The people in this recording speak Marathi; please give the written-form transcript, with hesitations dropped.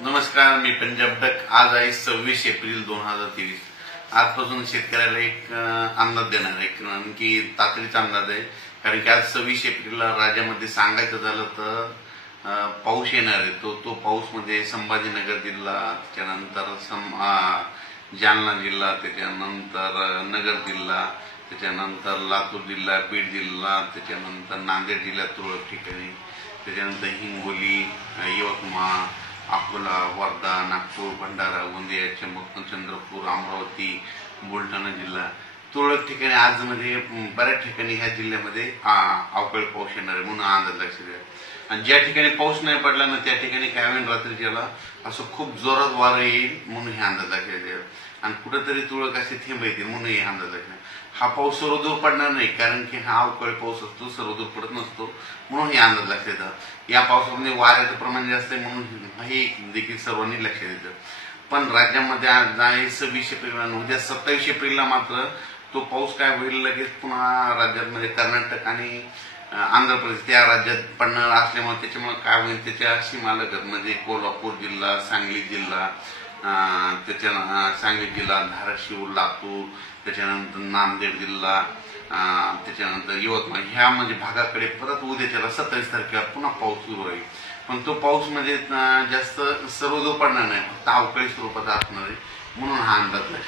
नमस्कार, मी पंजाब डक। आज आहे 26 एप्रिल 2023। आजपासून शेतकऱ्याला एक अंदाज देणार आहे, कारण की तातडीचा अंदाज आहे। कारण की आज 26 एप्रिलला राज्यामध्ये सांगायचं झालं तर पाऊस येणार आहे। तो पाऊस मध्ये संभाजीनगर जिल्हा, त्याच्यानंतर जालना जिल्हा, त्याच्यानंतर नगर जिल्हा, त्याच्यानंतर लातूर जिल्हा, बीड जिल्हा, त्याच्यानंतर नांदेड जिल्ह्यात तुरळक ठिकाणी, त्याच्यानंतर हिंगोली, यवतमाळ, अकोला, वर्धा, नागपूर, भंडारा, गोंदिया, चंद्रपूर, अमरावती, बुलढाणा जिल्हा, तुरळक ठिकाणी आज मध्ये बऱ्याच ठिकाणी ह्या जिल्ह्यामध्ये अवकाळी पाऊस येणार आहे म्हणून अंदाज लक्षात द्या। आणि ज्या ठिकाणी पाऊस नाही पडला ना त्या ठिकाणी काय होईल, रात्रीच्याला असं खूप जोरात वारं येईल म्हणून हे अंदाज लक्षात द्या। आणि कुठेतरी तुरळक असे थेंब येतील म्हणून हे अंदाज लक्षात। हा पाऊस सर्वदूर पडणार नाही, कारण की हा अवकाळी पाऊस असतो, सर्वदूर पडत नसतो म्हणून हे अंदाज लक्षात येतात। या पावसामध्ये वाऱ्याचं प्रमाण जास्त आहे म्हणून हे देखील सर्वांनी लक्षात येतं। पण राज्यामध्ये आज आहे 26 एप्रिल, उद्या 27 एप्रिलला मात्र तो पाऊस काय होईल, लगेच पुन्हा राज्यामध्ये कर्नाटक आणि आंध्र प्रदेश त्या राज्यात पडणार असल्यामुळे त्याच्यामुळे काय होईल, त्याच्या सीमालगत म्हणजे कोल्हापूर जिल्हा, सांगली जिल्हा, सांगली जिल्हा, धाराशिव, लातूर, त्याच्यानंतर नांदेड जिल्हा, त्याच्यानंतर यवतमाळ ह्या म्हणजे भागाकडे परत उद्याच्याला 27 तारखेला पुन्हा पाऊस सुरू होईल। पण तो पाऊस म्हणजे जास्त सर्वदूर पडणार नाही, फक्त अवकाळी स्वरूपाचा असणार आहे म्हणून हा अंदाज लक्षात